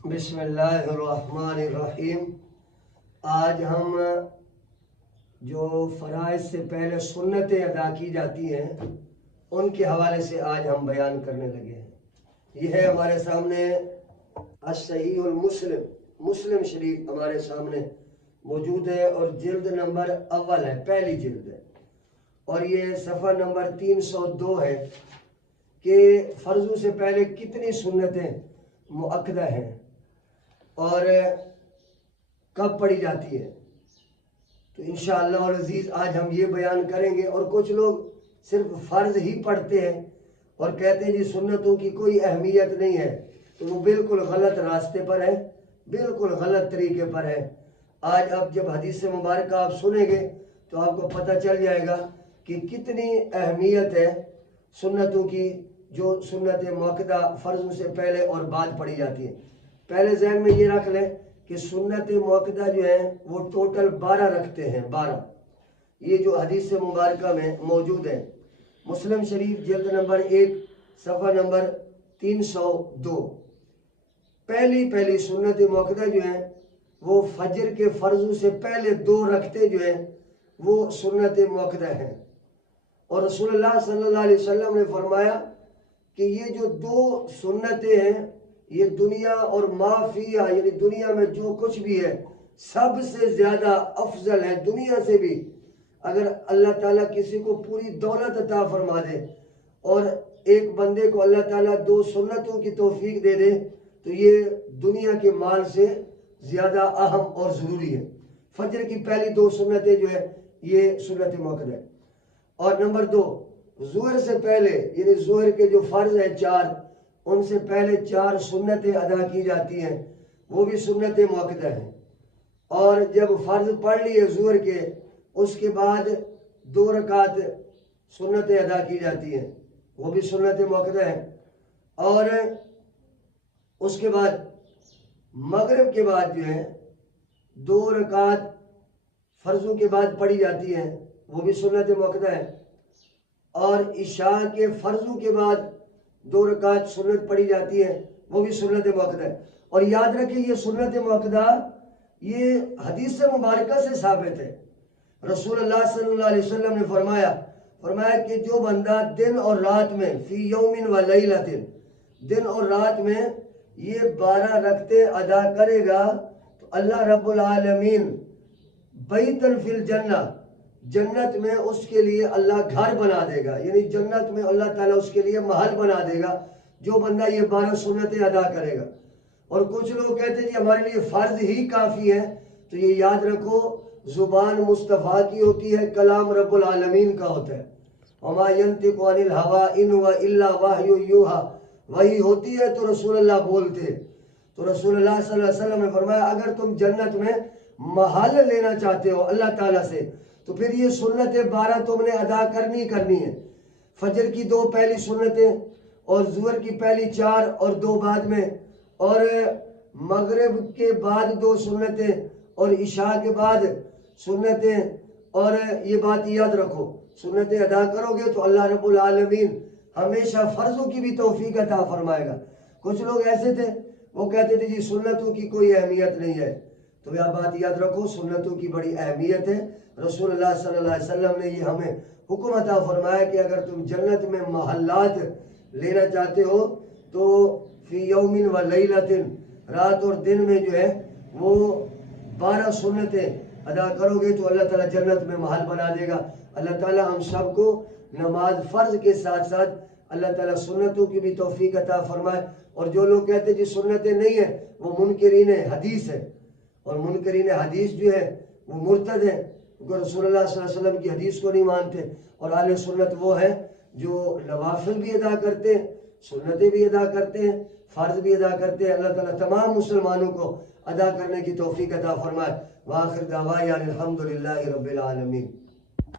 بسم اللہ الرحمن الرحیم۔ آج ہم جو فرائض سے پہلے سنتیں ادا کی جاتی ہیں ان کے حوالے سے آج ہم بیان کرنے لگے ہیں۔ یہ ہے ہمارے سامنے الصحیح المسلم، مسلم شریف ہمارے سامنے موجود ہے اور جلد نمبر اول ہے، پہلی جلد ہے، اور یہ صفحہ نمبر 302 ہے کہ فرضوں سے پہلے کتنی سنتیں مؤکدہ ہیں اور کب پڑھی جاتی ہے۔ تو انشاءاللہ العزیز آج ہم یہ بیان کریں گے۔ اور کچھ لوگ صرف فرض ہی پڑھتے ہیں اور کہتے ہیں جی سنتوں کی کوئی اہمیت نہیں ہے، تو وہ بالکل غلط راستے پر ہے، بالکل غلط طریقے پر ہے۔ آج اب جب حدیث مبارکہ آپ سنیں گے تو آپ کو پتہ چل جائے گا کہ کتنی اہمیت ہے سنتوں کی، جو سنت مؤکدہ فرضوں سے پہلے اور بعد پڑھی جاتی ہے۔ پہلے ذہن میں یہ رکھ لیں کہ سنت مؤکدہ جو ہیں وہ ٹوٹل 12 رکھتے ہیں، 12 یہ جو حدیث مبارکہ میں موجود ہے۔ مسلم شریف جلد نمبر 1 صفحہ نمبر 302۔ پہلی سنت مؤکدہ جو ہیں وہ فجر کے فرضوں سے پہلے 2 رکعتیں جو ہیں وہ سنت مؤکدہ ہیں، اور رسول اللہ صلی اللہ علیہ وسلم نے فرمایا کہ یہ جو 2 سنتیں ہیں یہ دنیا اور ما فیہا، یعنی دنیا میں جو کچھ بھی ہے سب سے زیادہ افضل ہے، دنیا سے بھی۔ اگر اللہ تعالیٰ کسی کو پوری دولت عطا فرما دے اور ایک بندے کو اللہ تعالیٰ 2 سنتوں کی توفیق دے دے تو یہ دنیا کے مال سے زیادہ اہم اور ضروری ہے۔ فجر کی پہلی 2 سنتیں جو ہے یہ سنت مؤکدہ ہے۔ اور نمبر 2، ظہر سے پہلے، یعنی ظہر کے جو فرض ہیں 4، ان سے پہلے 4 سنتیں ادا کی جاتی ہیں، وہ بھی سنت مؤکدہ ہیں۔ اور جب فرض پڑھ لیے ظہر کے، اس کے بعد 2 رکعت سنتیں ادا کی جاتی ہیں، وہ بھی سنت مؤکدہ ہیں۔ اور اس کے بعد مغرب کے بعد جو ہے 2 رکعت فرضوں کے بعد پڑھی جاتی ہیں، وہ بھی سنت مؤکدہ ہے۔ اور عشاء کے فرضوں کے بعد 2 رکعت سنت پڑھی جاتی ہے، وہ بھی سنت مؤکدہ ہے۔ اور یاد رکھیں یہ سنت مؤکدہ یہ حدیث مبارکہ سے ثابت ہے۔ رسول اللہ صلی اللہ علیہ وسلم نے فرمایا کہ جو بندہ دن اور رات میں فی یوم و لیلۃ، دن اور رات میں یہ 12 رکعتیں ادا کرے گا تو اللہ رب العالمین بیتن فی الجنہ، جنت میں اس کے لیے اللہ گھر بنا دے گا، یعنی جنت میں اللہ تعالیٰ اس کے لیے محل بنا دے گا جو بندہ یہ 12 سنتیں ادا کرے گا۔ اور کچھ لوگ کہتے ہیں جی ہمارے لیے فرض ہی کافی ہے، تو یہ یاد رکھو زبان مصطفیٰ کی ہوتی ہے، کلام رب العالمین کا ہوتا ہے۔ وما ينطق عن الهوى ان هو الا وحی یوحی، وحی ہوتی ہے تو رسول اللہ بولتے ہیں۔ تو رسول اللہ صلی اللہ علیہ وسلم نے فرمایا اگر تم جنت میں محل لینا چاہتے ہو اللہ تعالیٰ سے تو پھر یہ سنتیں 12 تم نے ادا کرنی ہے۔ فجر کی 2 پہلی سنتیں، اور ظہر کی پہلی 4 اور 2 بعد میں، اور مغرب کے بعد 2 سنتیں، اور عشاء کے بعد سنتیں۔ اور یہ بات یاد رکھو سنتیں ادا کرو گے تو اللہ رب العالمین ہمیشہ فرضوں کی بھی توفیق عطا فرمائے گا۔ کچھ لوگ ایسے تھے وہ کہتے تھے جی سنتوں کی کوئی اہمیت نہیں ہے، تو یہ بات یاد رکھو سنتوں کی بڑی اہمیت ہے۔ رسول اللہ صلی اللہ علیہ وسلم نے یہ ہمیں حکم عطا فرمایا کہ اگر تم جنت میں محلات لینا چاہتے ہو تو فی یوم و لیلۃ، رات اور دن میں جو ہے وہ 12 سنتیں ادا کرو گے تو اللہ تعالیٰ جنت میں محل بنا دے گا۔ اللہ تعالیٰ ہم سب کو نماز فرض کے ساتھ ساتھ اللہ تعالیٰ سنتوں کی بھی توفیق عطا فرمائے۔ اور جو لوگ کہتے ہیں جی سنتیں نہیں ہیں وہ منکرین حدیث ہے، اور منکرین حدیث جو ہے وہ مرتد ہے، کیونکہ رسول اللہ صلی اللہ علیہ وسلم کی حدیث کو نہیں مانتے۔ اور اہل سنت وہ ہے جو نوافل بھی ادا کرتے ہیں، سنتیں بھی ادا کرتے ہیں، فرض بھی ادا کرتے ہیں۔ اللہ تعالیٰ تمام مسلمانوں کو ادا کرنے کی توفیق عطا فرمائے۔ وآخر دعوانا الحمدللہ رب العالمین۔